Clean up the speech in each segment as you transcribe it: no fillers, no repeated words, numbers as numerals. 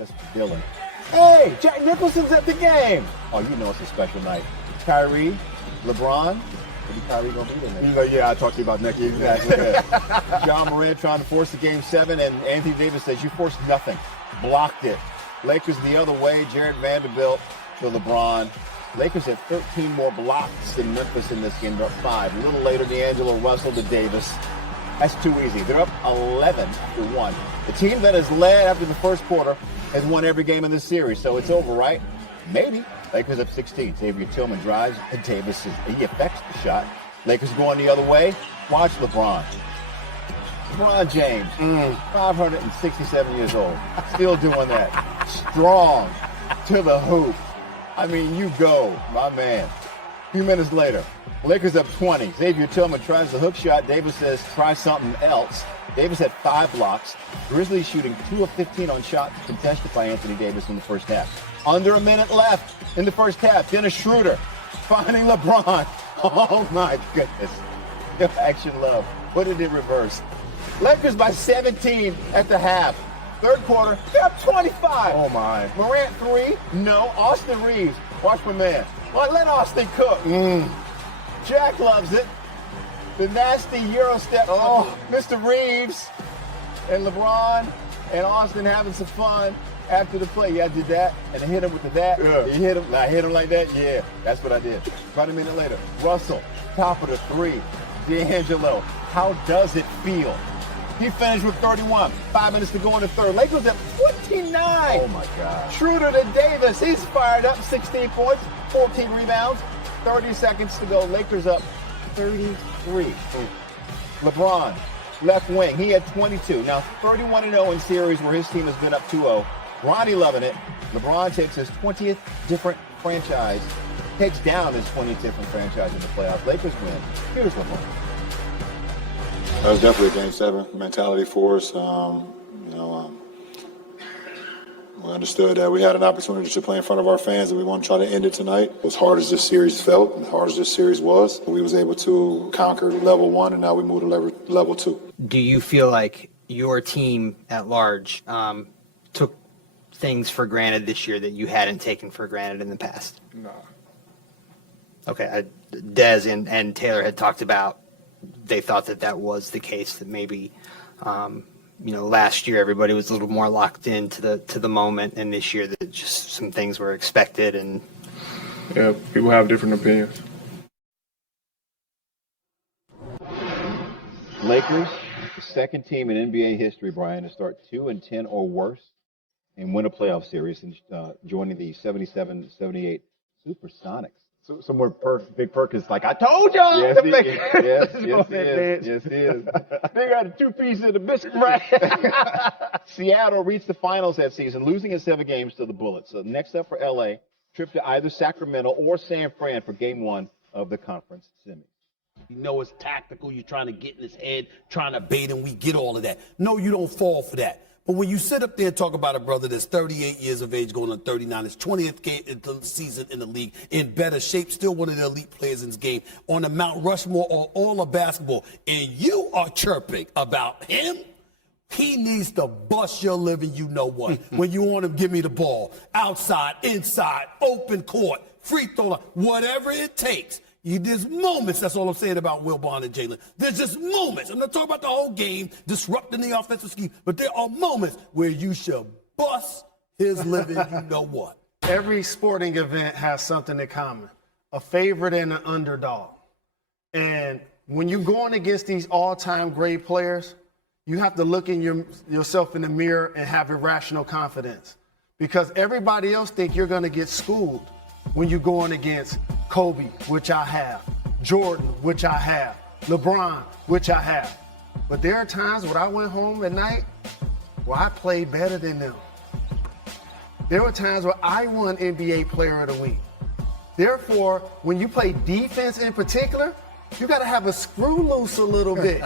Just for Dillon. Hey, Jack Nicholson's at the game. Oh, you know it's a special night. Kyrie, LeBron. Maybe Kyrie gonna be in there. Yeah, I'll talk to you about next year. Exactly. John Moran trying to force the game 7, and Anthony Davis says, you forced nothing. Blocked it. Lakers the other way. Jared Vanderbilt to LeBron. Lakers had 13 more blocks than Memphis in this game. They're up 5. A little later, D'Angelo Russell to Davis. That's too easy. They're up 11 after 1. The team that has led after the first quarter has won every game in this series, so it's over, right? Maybe. Lakers up 16. Xavier Tillman drives, and Davis he affects the shot. Lakers going the other way. Watch LeBron. LeBron James, 567 years old, still doing that. Strong to the hoop. I mean, you go, my man. A few minutes later, Lakers up 20. Xavier Tillman tries the hook shot. Davis says, try something else. Davis had 5 blocks. Grizzlies shooting 2 of 15 on shots contested by Anthony Davis in the first half. Under a minute left in the first half. Dennis Schroeder finding LeBron. Oh, my goodness. Action love. What did it reverse? Lakers by 17 at the half. Third quarter, they're up 25. Oh, my. Morant 3. No. Austin Reeves. Watch my man. Well, let Austin cook. Jack loves it. The nasty Euro step. Oh, Mr. Reeves and LeBron and Austin having some fun after the play. Yeah, I did that, and I hit him with the that. Yeah. You hit him. I hit him like that. Yeah, that's what I did. About a minute later, Russell, top of the 3. D'Angelo, how does it feel? He finished with 31. 5 minutes to go in the third. Lakers at 29. Oh, my God. Schroeder to Davis. He's fired up. 16 points, 14 rebounds. 30 seconds to go. Lakers up 33. LeBron, left wing. He had 22. Now 31-0 in series where his team has been up 2-0. Ronnie loving it. LeBron takes his 20th different franchise, takes down his 20th different franchise in the playoffs. Lakers win. Here's LeBron. That was definitely a Game 7 mentality for us. We understood that we had an opportunity to play in front of our fans, and we want to try to end it tonight. As hard as this series felt, and as hard as this series was, we was able to conquer level 1, and now we move to level 2. Do you feel like your team at large took things for granted this year that you hadn't taken for granted in the past? No. Okay, Dez and Taylor had talked about they thought that was the case, that maybe last year everybody was a little more locked into the moment, and this year that just some things were expected. And Yeah, people have different opinions. Lakers, the second team in NBA history, Brian, to start 2-10 or worse and win a playoff series, and joining the 77-78 Supersonics. So somewhere Big Perkins like, I told y'all. Yes, he is. Yes, he is. They got a 2 pieces of the biscuit. Right. Seattle reached the finals that season, losing in 7 games to the Bullets. So next up for LA, trip to either Sacramento or San Fran for game 1 of the conference semis. You know it's tactical. You're trying to get in his head, trying to bait him. We get all of that. No, you don't fall for that. But when you sit up there and talk about a brother that's 38 years of age, going on 39, his 20th season in the league, in better shape, still one of the elite players in his game, on the Mount Rushmore or all of basketball, and you are chirping about him, he needs to bust your living, you know what. When you want him, give me the ball. Outside, inside, open court, free throw line, whatever it takes. There's moments, that's all I'm saying about Will Bond and Jalen. There's just moments. I'm not talking about the whole game, disrupting the offensive scheme, but there are moments where you should bust his living, you know what. Every sporting event has something in common, a favorite and an underdog. And when you're going against these all-time great players, you have to look in yourself in the mirror and have irrational confidence, because everybody else think you're going to get schooled when you're going against Kobe, which I have, Jordan, which I have, LeBron, which I have. But there are times when I went home at night where I played better than them. There were times where I won NBA Player of the Week. Therefore, when you play defense in particular, you got to have a screw loose a little bit.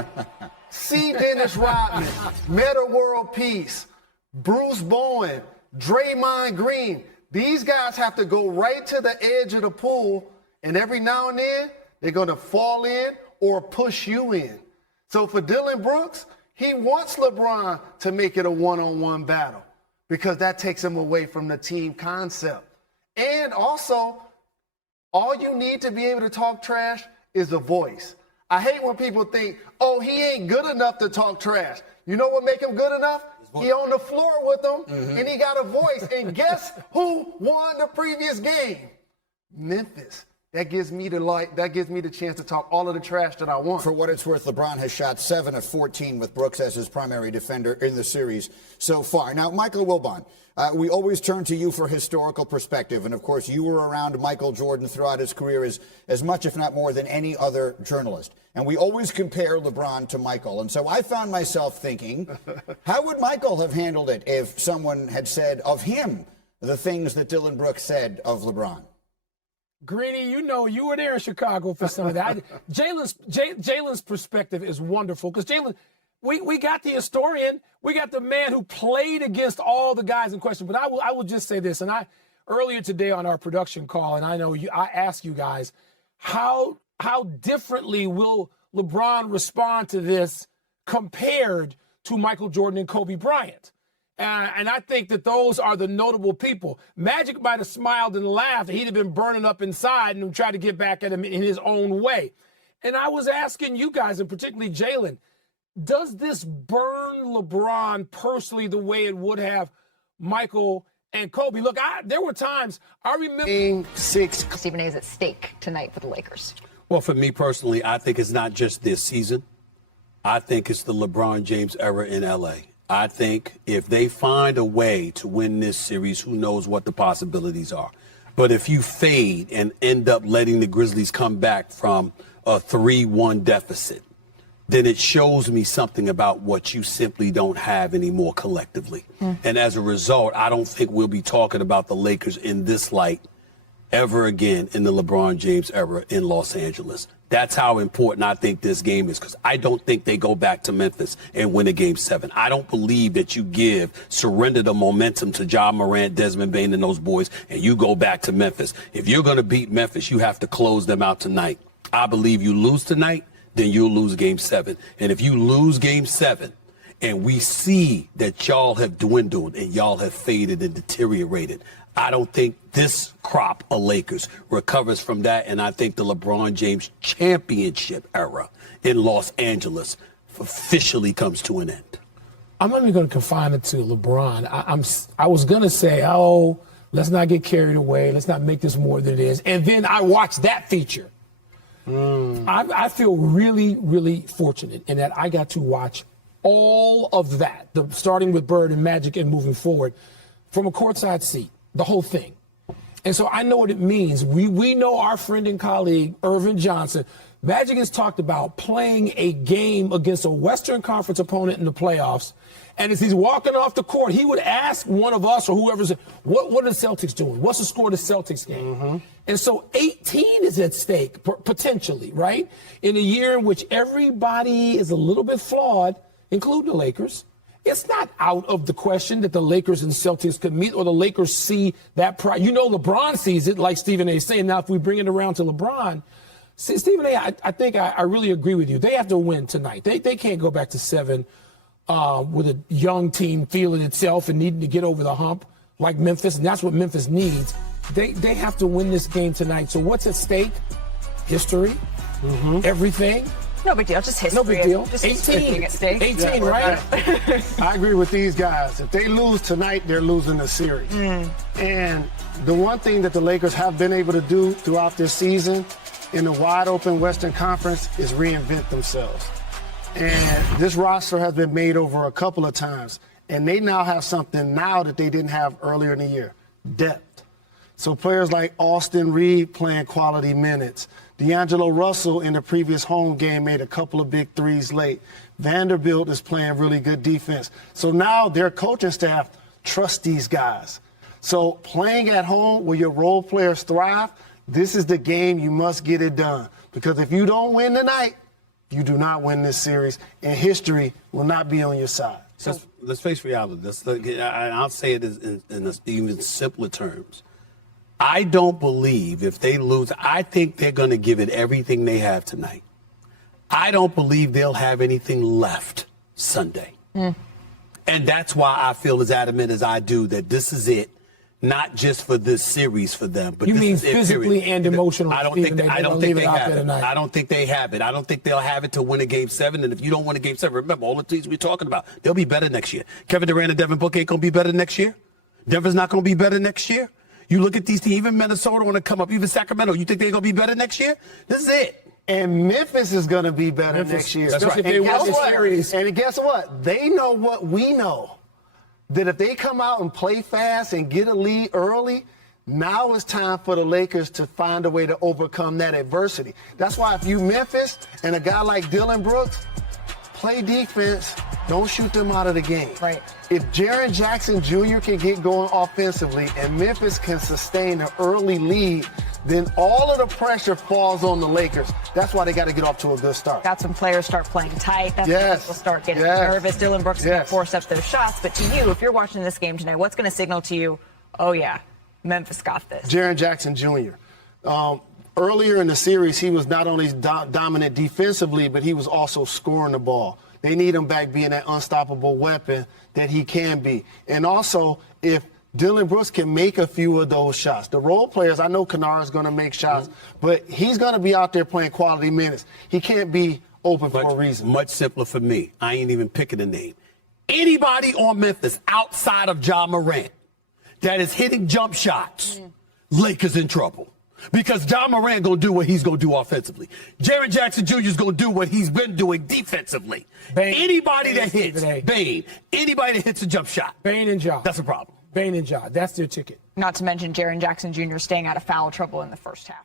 See Dennis Rodman, Metta World Peace, Bruce Bowen, Draymond Green. These guys have to go right to the edge of the pool, and every now and then, they're going to fall in or push you in. So for Dillon Brooks, he wants LeBron to make it a one-on-one battle, because that takes them away from the team concept. And also, all you need to be able to talk trash is a voice. I hate when people think, oh, he ain't good enough to talk trash. You know what make him good enough? He on the floor with them, and he got a voice. And guess who won the previous game? Memphis. That gives me the chance to talk all of the trash that I want. For what it's worth, LeBron has shot 7 of 14 with Brooks as his primary defender in the series so far. Now, Michael Wilbon, we always turn to you for historical perspective. And, of course, you were around Michael Jordan throughout his career as much, if not more, than any other journalist. And we always compare LeBron to Michael. And so I found myself thinking, how would Michael have handled it if someone had said of him the things that Dillon Brooks said of LeBron? Greeny, you know, you were there in Chicago for some of that. Jalen's perspective is wonderful because Jalen, we got the historian, we got the man who played against all the guys in question. But I will just say this, and earlier today on our production call, and I know I asked you guys, how differently will LeBron respond to this compared to Michael Jordan and Kobe Bryant? And I think that those are the notable people. Magic might have smiled and laughed. He'd have been burning up inside and tried to get back at him in his own way. And I was asking you guys, and particularly Jalen, does this burn LeBron personally the way it would have Michael and Kobe? Look, there were times I remember. Game 6. Stephen A. is at stake tonight for the Lakers. Well, for me personally, I think it's not just this season. I think it's the LeBron James era in L.A. I think if they find a way to win this series, who knows what the possibilities are. But if you fade and end up letting the Grizzlies come back from a 3-1 deficit, then it shows me something about what you simply don't have anymore collectively. And as a result, I don't think we'll be talking about the Lakers in this light ever again in the LeBron James era in Los Angeles. That's how important I think this game is, because I don't think they go back to Memphis and win a Game 7. I don't believe that you surrender the momentum to Ja Morant, Desmond Bane, and those boys, and you go back to Memphis. If you're going to beat Memphis, you have to close them out tonight. I believe you lose tonight, then you'll lose Game 7. And if you lose Game 7, and we see that y'all have dwindled and y'all have faded and deteriorated, I don't think this crop of Lakers recovers from that, and I think the LeBron James championship era in Los Angeles officially comes to an end. I'm not even going to confine it to LeBron. I was going to say, oh, let's not get carried away. Let's not make this more than it is. And then I watched that feature. I feel really, really fortunate in that I got to watch all of that, starting with Bird and Magic and moving forward, from a courtside seat. The whole thing. And so I know what it means. We know our friend and colleague, Irvin Johnson. Magic has talked about playing a game against a Western Conference opponent in the playoffs. And as he's walking off the court, he would ask one of us or whoever's, what are the Celtics doing? What's the score of the Celtics game? And so 18 is at stake, potentially, right? In a year in which everybody is a little bit flawed, including the Lakers. It's not out of the question that the Lakers and Celtics could meet, or the Lakers see that You know, LeBron sees it, like Stephen A. is saying. Now, if we bring it around to LeBron, see, Stephen A., I think I really agree with you. They have to win tonight. They can't go back to 7 with a young team feeling itself and needing to get over the hump like Memphis, and that's what Memphis needs. They have to win this game tonight. So what's at stake? History, everything. No big deal, just history. No big deal. Just 18 at stake. 18, right? I agree with these guys. If they lose tonight, they're losing the series. And the one thing that the Lakers have been able to do throughout this season in the wide open Western Conference is reinvent themselves. And this roster has been made over a couple of times. And they now have something now that they didn't have earlier in the year, depth. So players like Austin Reed playing quality minutes. D'Angelo Russell in the previous home game made a couple of big threes late. Vanderbilt is playing really good defense. So now their coaching staff trusts these guys. So playing at home where your role players thrive, this is the game you must get it done. Because if you don't win tonight, you do not win this series, and history will not be on your side. So let's face reality. I'll say it in even simpler terms. I don't believe if they lose, I think they're going to give it everything they have tonight. I don't believe they'll have anything left Sunday. And that's why I feel as adamant as I do that this is it. Not just for this series for them, but You this mean is it, physically period. and emotionally? I don't Stephen, think they I don't gonna think leave they it out have there it. tonight. I don't think they have it. I don't think they'll have it to win a Game 7. And if you don't win a Game 7, remember all the teams we're talking about, they'll be better next year. Kevin Durant and Devin Booker ain't gonna be better next year. Denver's not gonna be better next year. You look at these teams, even Minnesota want to come up, even Sacramento. You think they're gonna be better next year? This is it. And Memphis is going to be better next year. That's right. If they And win guess the what? series. And guess what? They know what we know. That if they come out and play fast and get a lead early, now it's time for the Lakers to find a way to overcome that adversity. That's why if you Memphis and a guy like Dillon Brooks, play defense, don't shoot them out of the game. Right. If Jaren Jackson Jr. can get going offensively and Memphis can sustain an early lead, then all of the pressure falls on the Lakers. That's why they got to get off to a good start. That's when players start playing tight. That's Yes. when people start getting Yes. nervous. Dillon Brooks is Yes. going to force up those shots. But to you, if you're watching this game tonight, what's going to signal to you, oh, yeah, Memphis got this? Jaren Jackson Jr. Earlier in the series, he was not only dominant defensively, but he was also scoring the ball. They need him back being that unstoppable weapon that he can be. And also, if Dillon Brooks can make a few of those shots. The role players, I know Kennard's going to make shots, but he's going to be out there playing quality minutes. He can't be open for a reason. Much simpler for me. I ain't even picking a name. Anybody on Memphis outside of Ja Morant that is hitting jump shots, Lakers in trouble. Because Ja Morant going to do what he's going to do offensively. Jaren Jackson Jr. is going to do what he's been doing defensively. Anybody that hits, Bane, anybody that hits a jump shot. Bane and Ja. That's a problem. Bane and Ja. That's their ticket. Not to mention Jaren Jackson Jr. staying out of foul trouble in the first half.